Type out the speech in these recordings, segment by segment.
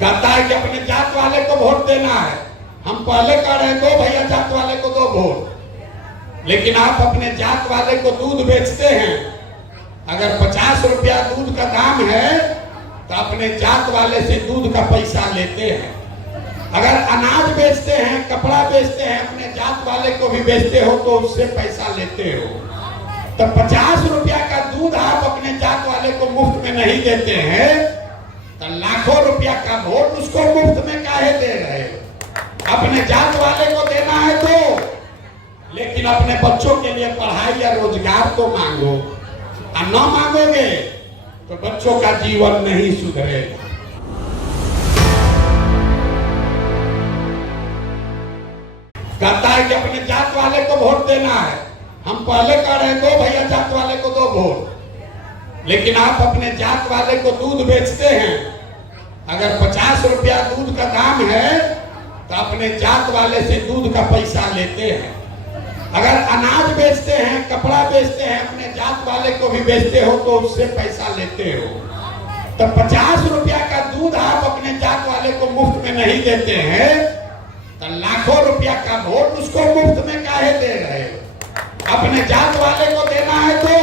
कहता है कि अपने जात वाले को वोट देना है। हम पहले कह रहे हैं दो भैया जात वाले को दो वोट, लेकिन आप अपने जात वाले को दूध बेचते हैं। अगर 50 रुपया दूध का दाम है तो अपने जात वाले से दूध का पैसा लेते हैं। अगर अनाज बेचते हैं, कपड़ा बेचते हैं, अपने जात वाले को भी बेचते हो तो उससे पैसा लेते हो। तो 50 रुपया का दूध आप अपने जात वाले को मुफ्त में नहीं देते हैं, तो लाखों रुपया का वोट उसको मुफ्त में काहे दे रहे हो? अपने जात वाले को देना है तो, लेकिन अपने बच्चों के लिए पढ़ाई या रोजगार तो मांगो। और न मांगोगे तो बच्चों का जीवन नहीं सुधरेगा। कहता है कि अपने जात वाले को वोट देना है। हम पहले कह रहे हैं दो भैया जात वाले को दो वोट, लेकिन आप अपने जात वाले को दूध बेचते हैं। अगर 50 रुपया दूध का दाम है तो अपने जात वाले से दूध का पैसा लेते हैं। अगर अनाज बेचते हैं, कपड़ा बेचते हैं, अपने जात वाले को भी बेचते हो तो उससे पैसा लेते हो। तो 50 रुपया का दूध आप अपने जात वाले को मुफ्त में नहीं देते हैं, तो लाखों रुपया का वोट उसको मुफ्त में काहे दे रहे हो? अपने जात वाले को देना है तो,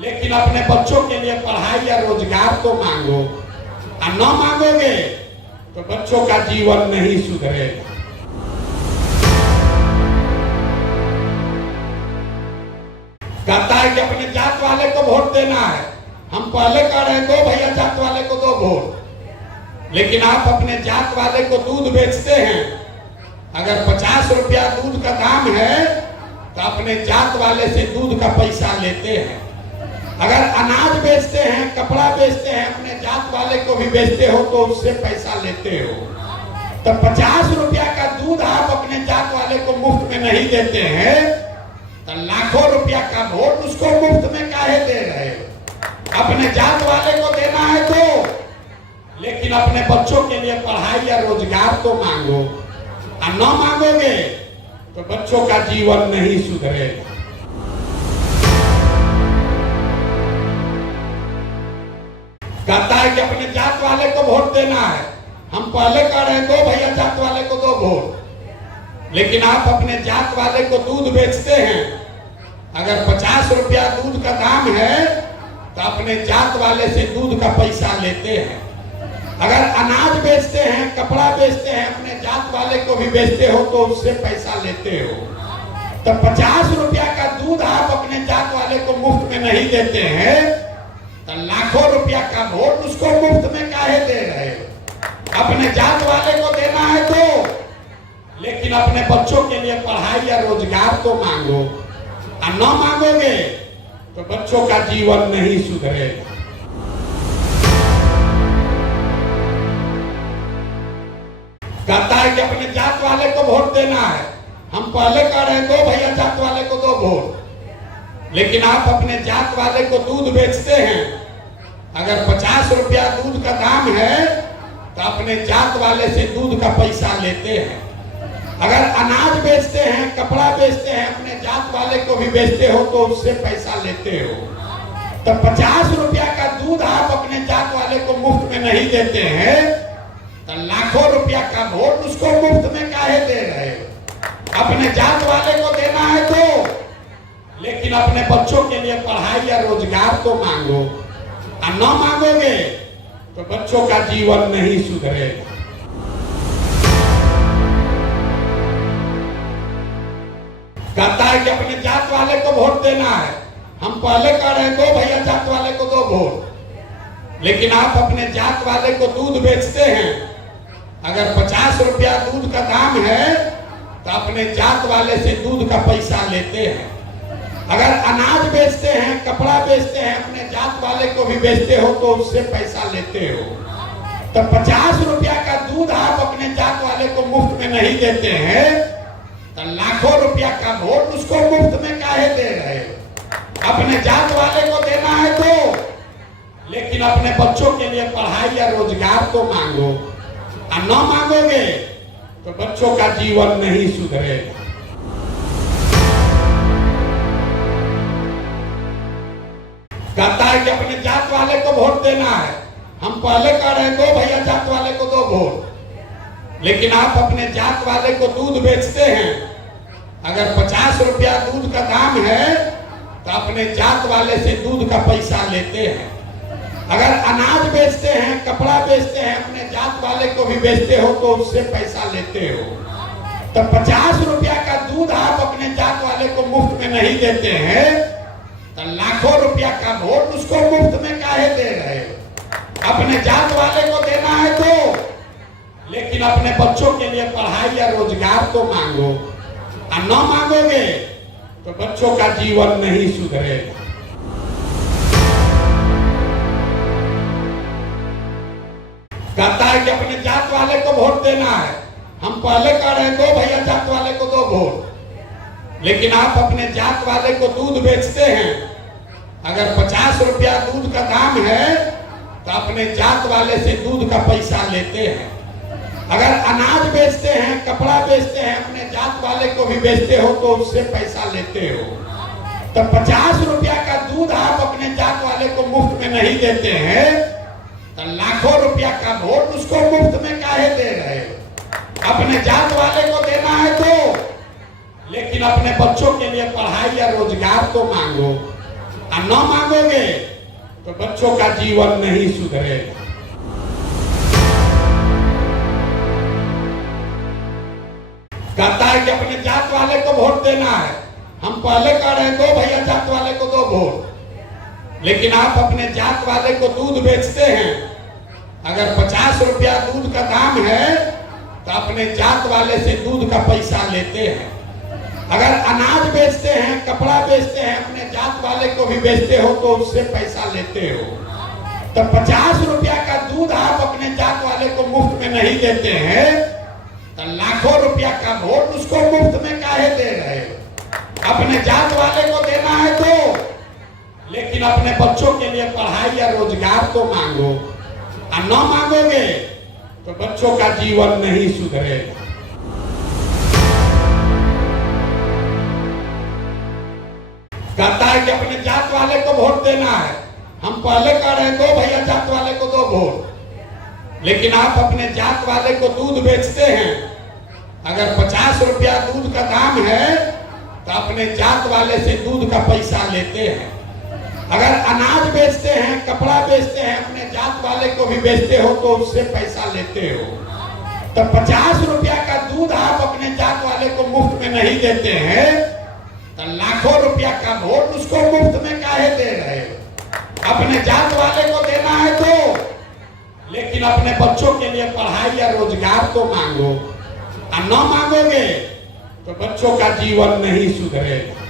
लेकिन अपने बच्चों के लिए पढ़ाई या रोजगार तो मांगो। और न मांगोगे तो बच्चों का जीवन नहीं सुधरेगा। कहता है कि अपने जात वाले को वोट देना है। हम पहले कह रहे हैं दो भैया जात वाले को दो वोट, लेकिन आप अपने जात वाले को दूध बेचते हैं। अगर 50 रुपया दूध का दाम है तो अपने जात वाले से दूध का पैसा लेते हैं। अगर अनाज बेचते हैं, कपड़ा बेचते हैं, अपने जात वाले को भी बेचते हो तो उससे पैसा लेते हो। तो 50 रुपया का दूध आप अपने जात वाले को मुफ्त में नहीं देते हैं, तो लाखों रुपया का वोट उसको मुफ्त में काहे दे रहे हो? अपने जात वाले को देना है तो, लेकिन अपने बच्चों के लिए पढ़ाई या रोजगार तो मांगो। और न मांगोगे तो बच्चों का जीवन नहीं सुधरेगा। कहता है कि अपने जात वाले को वोट देना है। हम पहले कह रहे हैं दो भैया जात वाले को दो वोट, लेकिन आप अपने जात वाले को दूध बेचते हैं। अगर 50 रुपया दूध का दाम है तो अपने जात वाले से दूध का पैसा लेते हैं। अगर अनाज बेचते हैं, कपड़ा बेचते हैं, अपने जात वाले को भी बेचते हो तो उससे पैसा लेते हो। तो 50 रुपया का दूध आप अपने जात वाले को मुफ्त में नहीं देते हैं, तो लाखों रुपया का वोट उसको मुफ्त में काहे दे रहे हो? अपने जात वाले को देना है तो, लेकिन अपने बच्चों के लिए पढ़ाई या रोजगार तो मांगो। और न मांगोगे तो बच्चों का जीवन नहीं सुधरेगा। कहता है कि अपने जात वाले को वोट देना है। हम पहले कह रहे हैं दो भैया जात वाले को दो वोट, लेकिन आप अपने जात वाले को दूध बेचते हैं। अगर 50 रुपया दूध का दाम है तो अपने जात वाले से दूध का पैसा लेते हैं। अगर अनाज बेचते हैं, कपड़ा बेचते हैं, अपने जात वाले को भी बेचते हो तो उससे पैसा लेते हो। तो 50 रुपया का दूध आप अपने जात वाले को मुफ्त में नहीं देते हैं, तो लाखों रुपया का वोट उसको मुफ्त में काहे दे रहे हो? अपने जात वाले को देना है तो, लेकिन अपने बच्चों के लिए पढ़ाई या रोजगार तो मांगो। और न मांगोगे तो बच्चों का जीवन नहीं सुधरेगा। कहता है कि अपने जात वाले को वोट देना है। हम पहले कह रहे हैं दो भैया जात वाले को दो वोट, लेकिन आप अपने जात वाले को दूध बेचते हैं। अगर 50 रुपया दूध का दाम है तो अपने जात वाले से दूध का पैसा लेते हैं। अगर अनाज बेचते हैं, कपड़ा बेचते हैं, अपने जात वाले को भी बेचते हो तो उससे पैसा लेते हो। तो 50 रुपया का दूध आप अपने जात वाले को मुफ्त में नहीं देते हैं, तो लाखों रुपया का वोट उसको मुफ्त में काहे दे रहे हो? अपने जात वाले को देना है तो, लेकिन अपने बच्चों के लिए पढ़ाई या रोजगार तो मांगो। और न मांगोगे तो बच्चों का जीवन नहीं सुधरेगा। कहता है कि अपने जात वाले को वोट देना है। हम पहले कह रहे हैं दो भैया जात वाले को लेकिन आप अपने जात वाले को दूध बेचते हैं, अगर 50 रुपया दूध का दाम है तो अपने जात वाले से दूध का पैसा लेते हैं। अगर अनाज बेचते हैं, कपड़ा बेचते हैं, अपने जात वाले को भी बेचते हो तो उससे पैसा लेते हो। तो 50 रुपया का दूध आप अपने जात वाले को मुफ्त में नहीं देते हैं, तो लाखों रुपया का वोट उसको मुफ्त में काहे दे रहे हो? अपने जात वाले को देना है तो, लेकिन अपने बच्चों के लिए पढ़ाई या रोजगार तो मांगो, और न मांगोगे तो बच्चों का जीवन नहीं सुधरेगा। कहता है कि अपने जात वाले को वोट देना है, हम पहले कह रहे हैं दो भैया जात वाले को दो वोट, लेकिन आप अपने जात वाले को दूध बेचते हैं, अगर 50 रुपया दूध का दाम है तो अपने जात वाले से दूध का पैसा लेते हैं। अगर अनाज बेचते हैं, कपड़ा बेचते हैं, अपने जात वाले को भी बेचते हो तो उससे पैसा लेते हो। तो 50 रुपया का दूध आप अपने जात वाले को मुफ्त में नहीं देते हैं, तो लाखों रुपया का वोट उसको मुफ्त में काहे दे रहे हो? अपने जात वाले को देना है तो, लेकिन अपने बच्चों के लिए पढ़ाई या रोजगार तो मांगो, और न मांगोगे तो बच्चों का जीवन नहीं सुधरेगा। कहता है कि अपने जात वाले को वोट देना है, हम पहले कह रहे हैं दो भैया जात वाले को दो वोट, लेकिन आप अपने जात वाले को दूध बेचते हैं, अगर 50 रुपया दूध का दाम है तो अपने जात वाले से दूध का पैसा लेते हैं। अगर अनाज बेचते हैं, कपड़ा बेचते हैं, अपने जात वाले को भी बेचते हो तो उससे पैसा लेते हो। तो 50 रुपया का दूध आप अपने जात वाले को मुफ्त में नहीं देते हैं, तो लाखों रुपया का वोट उसको मुफ्त में काहे दे रहे हो? अपने जात वाले को देना है तो, लेकिन अपने बच्चों के लिए पढ़ाई या रोजगार तो मांगो, और न मांगोगे तो बच्चों का जीवन नहीं सुधरेगा। कहता है कि अपने जात वाले को वोट देना है, हम पहले कह रहे हैं दो भैया जात वाले को दो वोट, लेकिन आप अपने जात वाले को दूध बेचते हैं, अगर 50 रुपया दूध का दाम है तो अपने जात वाले से दूध का पैसा लेते हैं। अगर अनाज बेचते हैं, कपड़ा बेचते हैं, अपने जात वाले को भी बेचते हो तो उससे पैसा लेते हो। तो 50 रुपया का दूध आप अपने जात वाले को मुफ्त में नहीं देते हैं, तो लाखों रुपया का वोट उसको मुफ्त में काहे दे रहे हो? अपने जात वाले को देना है तो, लेकिन अपने बच्चों के लिए पढ़ाई या रोजगार तो मांगो, और न मांगोगे तो बच्चों का जीवन नहीं सुधरेगा।